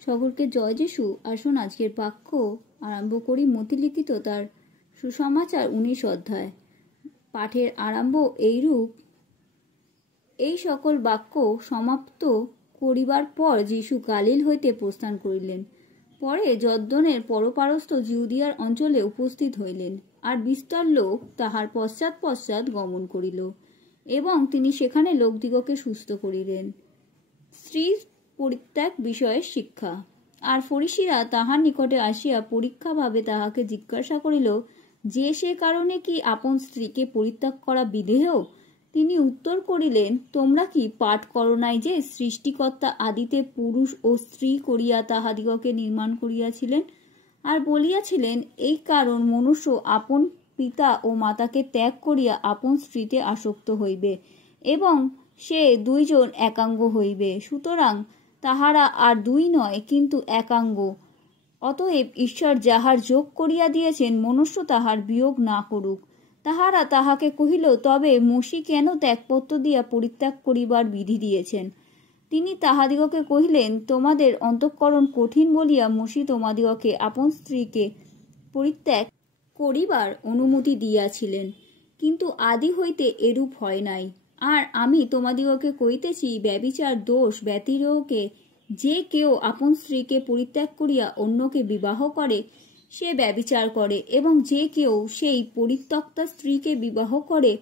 সকলকে জয় যিশু। আসুন আজকের বাক্য আরম্ভ করি মতিলিখিত তার সুসমাচার 19 অধ্যায়। পাঠের আরম্ভ এইরূপ। এই সকল বাক্য সমাপ্ত করিবার পর যিশু গালিল হইতে প্রস্থান করিলেন। পরে যর্দনের পরপারস্থ জিউদিয়ার অঞ্চলে উপস্থিত হইলেন, আর বিস্তর লোক তাহার পশ্চাৎ পশ্চাৎ গমন করিল, এবং তিনি সেখানে লোকদিগকে সুস্থ করিলেন। স্ত্রী পরিত্যাগ বিষয়ে শিক্ষা। আর ফরিসীরা তাহার নিকটে আসিয়া পরীক্ষাভাবে তাহাকে জিজ্ঞাসা করিল যে সে কারণে কি আপন স্ত্রীকে পরিত্যাগ করা বিধেয়। তিনি উত্তর করিলেন, তোমরা কি পাঠ করো নাই যে সৃষ্টিকর্তা আদিতে পুরুষ ও স্ত্রী করিয়া তাহাদিগকে নির্মাণ করিয়াছিলেন, আর বলিয়াছিলেন, এই কারণ মনুষ্য আপন পিতা ও মাতাকে ত্যাগ করিয়া আপন স্ত্রীতে আসক্ত হইবে, এবং সে দুইজন একাঙ্গ হইবে। সুতরাং তাহারা আর দুই নয়, কিন্তু একাঙ্গ। অতএব ঈশ্বর যাহার যোগ করিয়া দিয়েছেন, মনুষ্য তাহার বিয়োগ না করুক। তাহারা তাহাকে কহিল, তবে মসি কেন ত্যাগপত্র দিয়া পরিত্যাগ করিবার বিধি দিয়েছেন? তিনি তাহাদিগকে কহিলেন, তোমাদের অন্তঃকরণ কঠিন বলিয়া মসি তোমাদিগকে আপন স্ত্রীকে পরিত্যাগ করিবার অনুমতি দিয়াছিলেন, কিন্তু আদি হইতে এরূপ হয় নাই। আর আমি তোমাদিগকে কহিতেছি, ব্যভিচার দোষ ব্যতিরেকে যে কেউ আপন স্ত্রীকে পরিত্যাগ করিয়া অন্যকে বিবাহ করে, সে ব্যভিচার করে, এবং যে কেউ সেই পরিত্যক্তা স্ত্রীকে বিবাহ করে,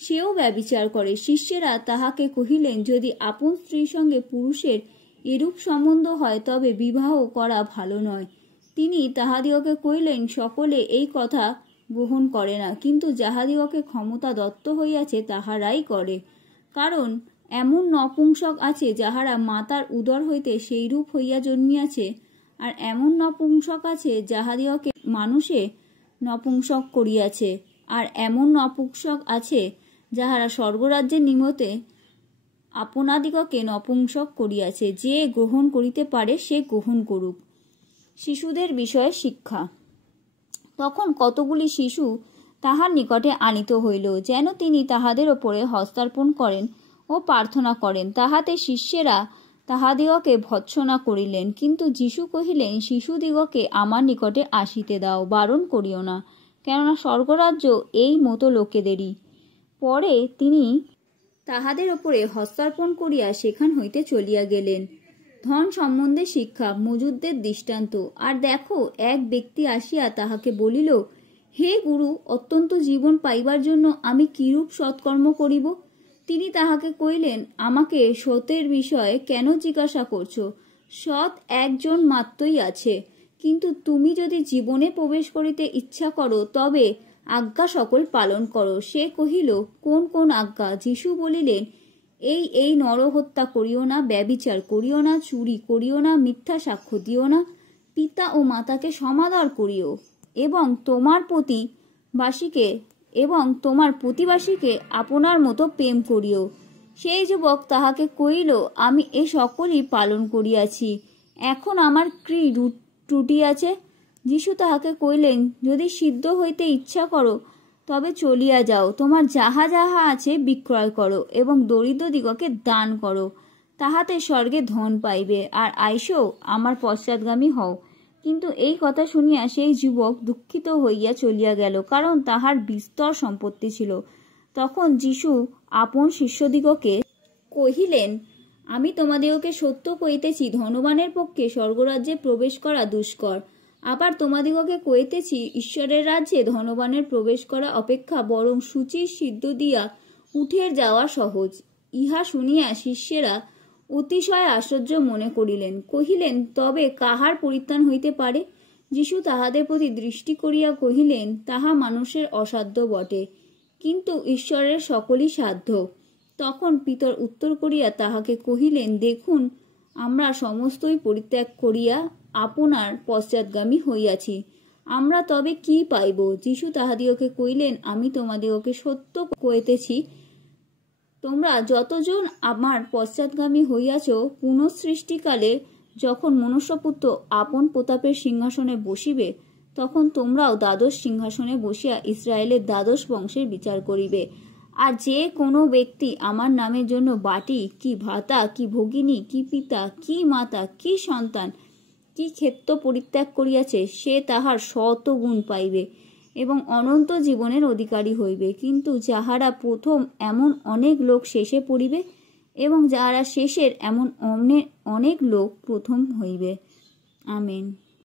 সেও ব্যভিচার করে। শিষ্যেরা তাহাকে কহিলেন, যদি আপন স্ত্রীর সঙ্গে পুরুষের এরূপ সম্বন্ধ হয়, তবে বিবাহ করা ভালো নয়। তিনি তাহাদিগকে কহিলেন, সকলে এই কথা গ্রহণ করে না, কিন্তু যাহাদিগকে ক্ষমতা দত্ত হইয়াছে তাহারাই করে। কারণ এমন নপুংসক আছে যাহারা মাতার উদর হইতে সেইরূপ হইয়া জন্মিয়াছে, আর এমন নপুংসক আছে যাহাদিগকে মানুষে নপুংসক করিয়াছে, আর এমন নপুংসক আছে যাহারা স্বর্গরাজ্যের নিমিত্তে আপনাদিগকে নপুংসক করিয়াছে। যে গ্রহণ করিতে পারে সে গ্রহণ করুক। শিশুদের বিষয়ে শিক্ষা। তখন কতগুলি শিশু তাহার নিকটে আনিত হইল, যেন তিনি তাহাদের ওপরে হস্তার্পণ করেন ও প্রার্থনা করেন। তাহাতে শিষ্যেরা তাহাদিগকে ভৎসনা করিলেন। কিন্তু যিশু কহিলেন, শিশুদিগকে আমার নিকটে আসিতে দাও, বারণ করিও না, কেননা স্বর্গরাজ্য এই মতো লোকেদেরই। পরে তিনি তাহাদের ওপরে হস্তার্পণ করিয়া সেখান হইতে চলিয়া গেলেন। ধন সম্বন্ধে শিক্ষা। মজুদদের দৃষ্টান্ত। আর দেখো, এক ব্যক্তি আসিয়া তাহাকে বলিল, হে গুরু, অত্যন্ত জীবন পাইবার জন্য আমি কিরূপ সৎকর্ম করিব? তিনি তাহাকে কহিলেন, আমাকে সতের বিষয়ে কেন জিজ্ঞাসা করছ? সৎ একজন মাত্রই আছে, কিন্তু তুমি যদি জীবনে প্রবেশ করিতে ইচ্ছা করো, তবে আজ্ঞা সকল পালন করো। সে কহিল, কোন কোন আজ্ঞা? যিশু বলিলেন, এই নরহত্যা করিও না, ব্যভিচার করিও না, চুরি করিও না, মিথ্যা সাক্ষ্য দিও না, পিতা ও মাতাকে সমাদর করিও, এবং তোমার প্রতিবাসীকে আপনার মতো প্রেম করিও। সেই যুবক তাহাকে কহিল, আমি এ সকলই পালন করিয়াছি, এখন আমার কি ত্রুটি আছে? যিশু তাহাকে কহিলেন, যদি সিদ্ধ হইতে ইচ্ছা করো, তবে চলিয়া যাও, তোমার যাহা যাহা আছে বিক্রয় করো, এবং দরিদ্রদিগকে দান করো, তাহাতে স্বর্গে ধন পাইবে, আর আইসো আমার পশ্চাৎগামী হও। কিন্তু এই কথা শুনিয়া সেই যুবক দুঃখিত হইয়া চলিয়া গেল, কারণ তাহার বিস্তর সম্পত্তি ছিল। তখন যিশু আপন শিষ্যদিগকে কহিলেন, আমি তোমাদিগকে সত্য কহিতেছি, ধনবানের পক্ষে স্বর্গরাজ্যে প্রবেশ করা দুষ্কর। আবার তোমাদিগকে কহিতেছি, ঈশ্বরের রাজ্যে ধনবানের প্রবেশ করা অপেক্ষা বরং সূচির সিদ্ধ দিয়া উঠে যাওয়া সহজ। ইহা শুনিয়া শিষ্যেরা অতিশয় আশ্চর্য মনে করিলেন। কহিলেন, তবে কাহার পরিত্রাণ হইতে পারে? যিশু তাহাদের প্রতি দৃষ্টি করিয়া কহিলেন, তাহা মানুষের অসাধ্য বটে, কিন্তু ঈশ্বরের সকলই সাধ্য। তখন পিতর উত্তর করিয়া তাহাকে কহিলেন, দেখুন, আমরা সমস্তই পরিত্যাগ করিয়া আপনার পশ্চাৎগামী হইয়াছি, আমরা তবে কি পাইব? যিশু তাহাদিগকে কহিলেন, আমি তোমাদিগকে সত্য কহিতেছি, তোমরা যতজন আমার পশ্চাৎগামী হইয়াছ, পুনঃসৃষ্টিকালে যখন মনুষ্যপুত্র আপন প্রতাপের সিংহাসনে বসিবে, তখন তোমরাও দ্বাদশ সিংহাসনে বসিয়া ইসরায়েলের দ্বাদশ বংশের বিচার করিবে। আর যে কোনো ব্যক্তি আমার নামের জন্য বাটি, কি ভাতা, কি ভগিনী, কি পিতা, কি মাতা, কি সন্তান, কি ক্ষেত্র পরিত্যাগ করিয়াছে সে তাহার শত গুণ পাইবে এবং অনন্ত জীবনের অধিকারী হইবে। কিন্তু যাহারা প্রথম এমন অনেক লোক শেষে পড়িবে এবং যাহারা শেষের এমন অনেক লোক প্রথম হইবে। আমেন।